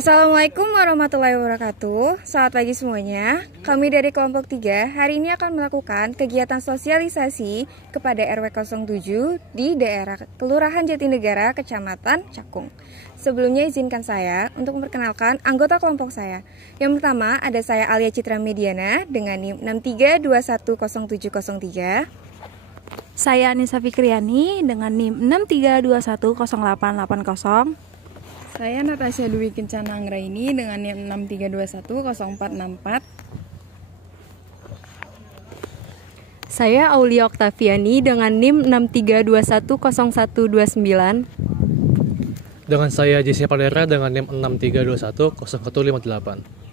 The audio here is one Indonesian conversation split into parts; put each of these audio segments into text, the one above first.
Assalamualaikum warahmatullahi wabarakatuh. Selamat pagi semuanya. Kami dari kelompok 3 hari ini akan melakukan kegiatan sosialisasi kepada RW 07 di daerah Kelurahan Jatinegara, Kecamatan Cakung. Sebelumnya izinkan saya untuk memperkenalkan anggota kelompok saya. Yang pertama ada saya Alia Citra Mediana dengan NIM 63210703. Saya Anissa Fikriani dengan NIM 63210880. Saya Natasha Dwi Kencana Anggraini dengan NIM 63210464. Saya Aulia Oktaviani dengan NIM 63210129. Dengan saya Jessia Palera dengan NIM 63210158.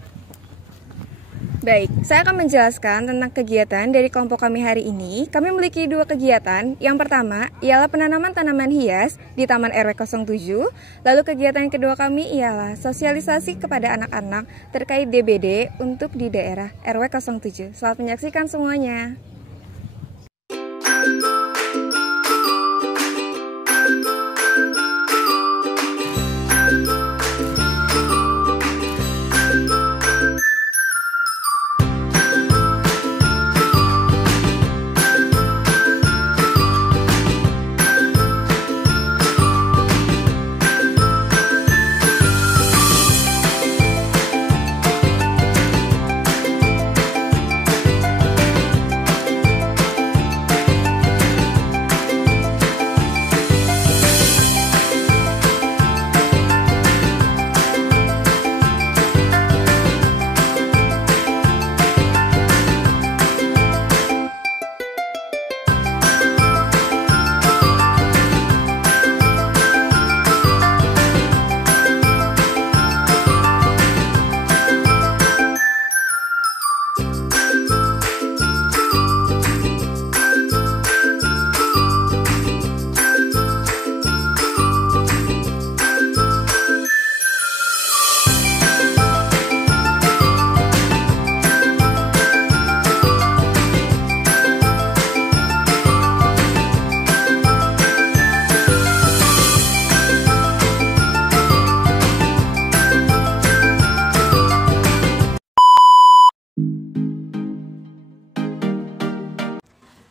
Baik, saya akan menjelaskan tentang kegiatan dari kelompok kami hari ini. Kami memiliki 2 kegiatan. Yang pertama ialah penanaman tanaman hias di Taman RW 07. Lalu kegiatan yang kedua kami ialah sosialisasi kepada anak-anak terkait DBD untuk di daerah RW 07. Selamat menyaksikan semuanya.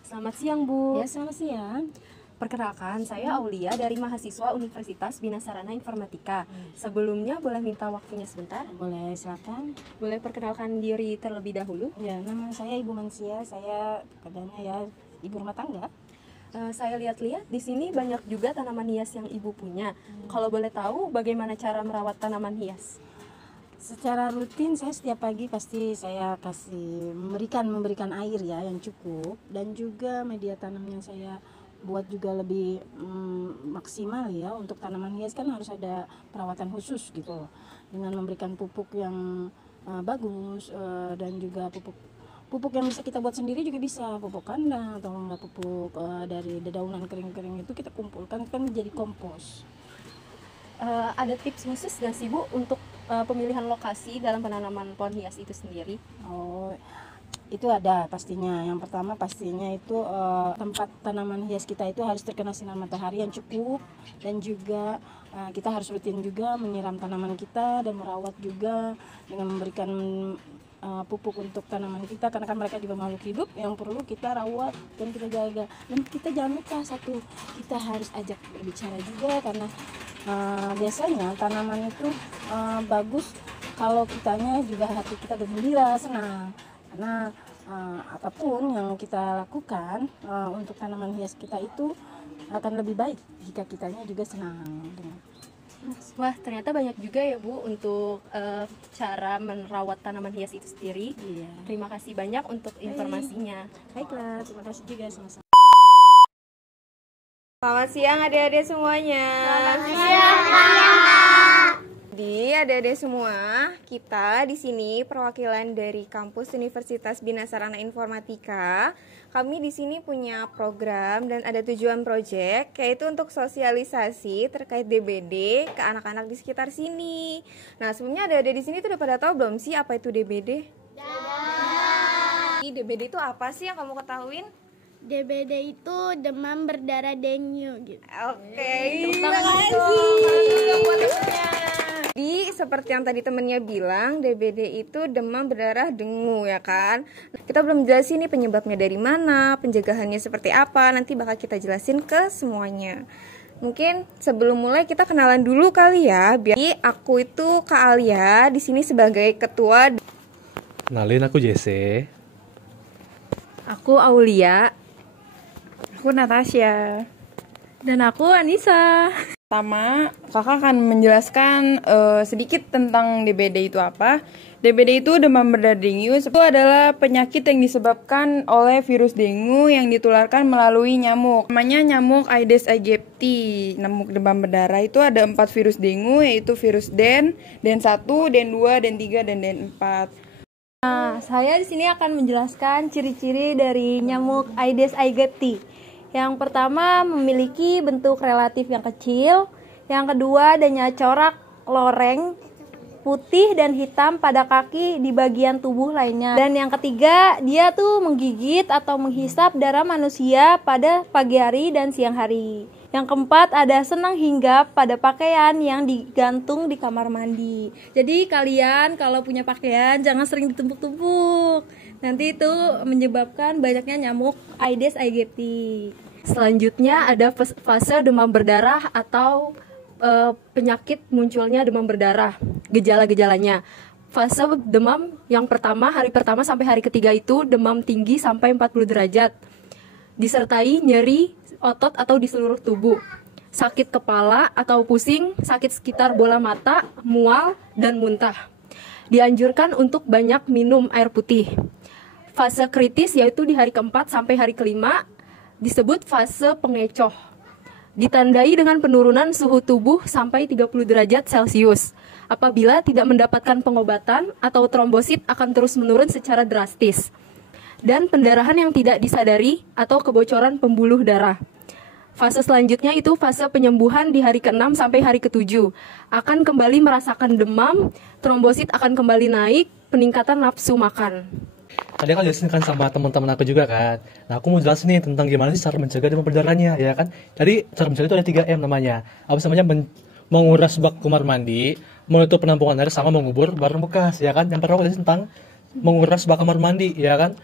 Selamat siang, Bu. Ya, selamat siang. Perkenalkan, saya Aulia dari mahasiswa Universitas Bina Sarana Informatika. Sebelumnya boleh minta waktunya sebentar? Boleh, silakan. Boleh perkenalkan diri terlebih dahulu? Ya, nama saya Ibu Mansia. Saya kerjanya ya ibu rumah tangga. Saya lihat-lihat di sini banyak juga tanaman hias yang Ibu punya. Kalau boleh tahu bagaimana cara merawat tanaman hias? Secara rutin saya setiap pagi pasti saya kasih memberikan air ya yang cukup, dan juga media tanam yang saya buat juga lebih maksimal ya. Untuk tanaman hias kan harus ada perawatan khusus gitu, dengan memberikan pupuk yang bagus, dan juga pupuk yang bisa kita buat sendiri juga bisa, pupuk kandang atau enggak pupuk dari dedaunan kering-kering itu kita kumpulkan kan jadi kompos. Ada tips khusus nggak sih, Bu, untuk pemilihan lokasi dalam penanaman pohon hias itu sendiri? Oh, itu ada pastinya. Yang pertama pastinya itu tempat tanaman hias kita itu harus terkena sinar matahari yang cukup, dan juga kita harus rutin juga menyiram tanaman kita dan merawat juga dengan memberikan pupuk untuk tanaman kita, karena kan mereka juga makhluk hidup yang perlu kita rawat dan kita jaga. Dan kita jangan lupa kita harus ajak berbicara juga, karena biasanya tanaman itu bagus kalau kitanya juga hati kita gembira, senang, karena apapun yang kita lakukan untuk tanaman hias kita itu akan lebih baik jika kitanya juga senang. Wah, ternyata banyak juga ya, Bu, untuk cara merawat tanaman hias itu sendiri. Iya. Terima kasih banyak untuk informasinya. Baiklah, terima kasih juga sama-sama. Selamat siang adik-adik semuanya. Selamat siang. Jadi adik-adik semua, kita di sini perwakilan dari kampus Universitas Bina Sarana Informatika. Kami di sini punya program dan ada tujuan proyek, yaitu untuk sosialisasi terkait DBD ke anak-anak di sekitar sini. Nah, sebelumnya adik-adik di sini tuh udah pada tahu belum sih apa itu DBD? DBD itu apa sih yang kamu ketahuin? DBD itu demam berdarah dengue gitu. Oke, Terima kasih. Jadi seperti yang tadi temennya bilang, DBD itu demam berdarah dengue ya kan. Kita belum jelasin nih penyebabnya dari mana, pencegahannya seperti apa. Nanti bakal kita jelasin ke semuanya. Mungkin sebelum mulai kita kenalan dulu kali ya. Biar aku itu Kak Alia di sini sebagai ketua. Kenalin, aku Jesse. Aku Aulia. Aku Natasha. Dan aku Anissa. Pertama, kakak akan menjelaskan sedikit tentang DBD itu apa. DBD itu demam berdarah dengue. Itu adalah penyakit yang disebabkan oleh virus dengue yang ditularkan melalui nyamuk. Namanya nyamuk Aedes aegypti. Nyamuk demam berdarah itu ada 4 virus dengue, yaitu virus DEN, DEN1, DEN2, DEN3, dan DEN4. Nah, saya di sini akan menjelaskan ciri-ciri dari nyamuk Aedes aegypti. Yang pertama, memiliki bentuk relatif yang kecil. Yang kedua, adanya corak loreng putih dan hitam pada kaki di bagian tubuh lainnya. Dan yang ketiga, dia tuh menggigit atau menghisap darah manusia pada pagi hari dan siang hari. Yang keempat, ada senang hinggap pada pakaian yang digantung di kamar mandi. Jadi kalian kalau punya pakaian jangan sering ditumpuk-tumpuk. Nanti itu menyebabkan banyaknya nyamuk Aedes aegypti. Selanjutnya ada fase demam berdarah atau penyakit munculnya demam berdarah. Gejala-gejalanya, fase demam yang pertama, hari pertama sampai hari ketiga itu demam tinggi sampai 40 derajat, disertai nyeri otot atau di seluruh tubuh, sakit kepala atau pusing, sakit sekitar bola mata, mual, dan muntah. Dianjurkan untuk banyak minum air putih. Fase kritis yaitu di hari keempat sampai hari kelima, disebut fase pengecoh. Ditandai dengan penurunan suhu tubuh sampai 30 derajat Celcius. Apabila tidak mendapatkan pengobatan atau trombosit akan terus menurun secara drastis. Dan pendarahan yang tidak disadari atau kebocoran pembuluh darah. Fase selanjutnya itu fase penyembuhan di hari ke-6 sampai hari ke-7. Akan kembali merasakan demam, trombosit akan kembali naik, peningkatan nafsu makan. Tadi kan jelasin kan sama teman-teman aku juga kan. Nah, aku mau jelasin nih tentang gimana sih cara mencegah demam berdarahnya, ya kan. Jadi cara mencegah itu ada 3M namanya. Apa namanya? Menguras bak kamar mandi, menutup penampungan air, sama mengubur barang bekas, ya kan. Yang pertama aku jelasin tentang menguras bak kamar mandi, ya kan.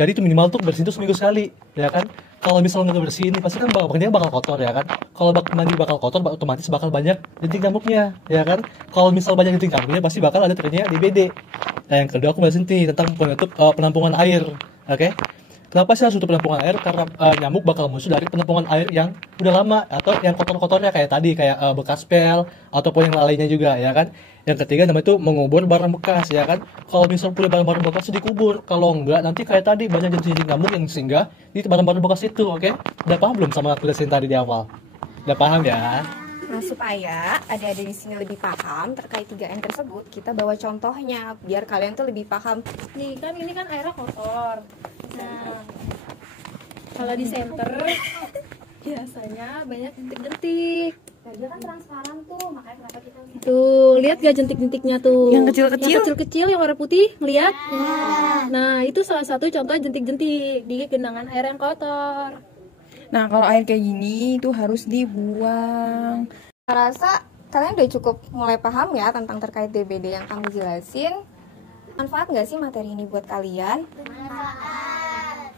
Jadi itu minimal tuh bersihin tuh seminggu sekali, ya kan. Kalau misalnya nggak bersihin, pasti kan bakal kotor, ya kan. Kalau bak mandi bakal kotor, otomatis bakal banyak jentik nyamuknya, ya kan. Kalau misal banyak jentik nyamuknya, pasti bakal ada terjadinya DBD. Nah, yang kedua aku bahas tentang penutup penampungan air, oke? Kenapa sih harus tutup penampungan air? Karena nyamuk bakal muncul dari penampungan air yang udah lama atau yang kotor-kotornya kayak tadi, kayak bekas pel ataupun yang lainnya juga, ya kan. Yang ketiga namanya itu mengubur barang bekas, ya kan. Kalau misal punya barang-barang bekas dikubur, kalau enggak nanti kayak tadi banyak jenis nyamuk yang singgah di barang-barang bekas itu, oke? Udah paham belum sama aku jelasin tadi di awal? Udah paham ya? Nah, supaya adik-adik di sini lebih paham terkait 3N tersebut, kita bawa contohnya biar kalian tuh lebih paham. Nih kan ini kan airnya kotor. Nah, kalau di center biasanya banyak jentik-jentik. Dia kan transparan tuh, makanya kenapa kita Tuh, lihat gak jentik-jentiknya tuh? Yang kecil-kecil? Yang kecil-kecil yang warna putih, ngeliat? Nah, itu salah satu contoh jentik-jentik di genangan air yang kotor. Nah, kalau air kayak gini itu harus dibuang. rasa kalian udah cukup mulai paham ya tentang terkait DBD yang kami jelasin. Manfaat nggak sih materi ini buat kalian? Manfaat.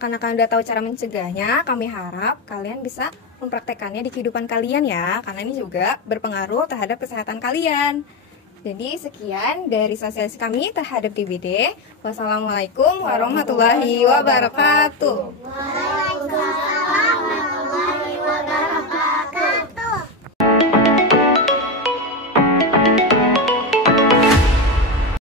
Karena kalian udah tahu cara mencegahnya, kami harap kalian bisa mempraktekannya di kehidupan kalian ya, karena ini juga berpengaruh terhadap kesehatan kalian. Jadi sekian dari sosialisasi kami terhadap DBD. Wassalamualaikum warahmatullahi wabarakatuh. Waalaikumsalam.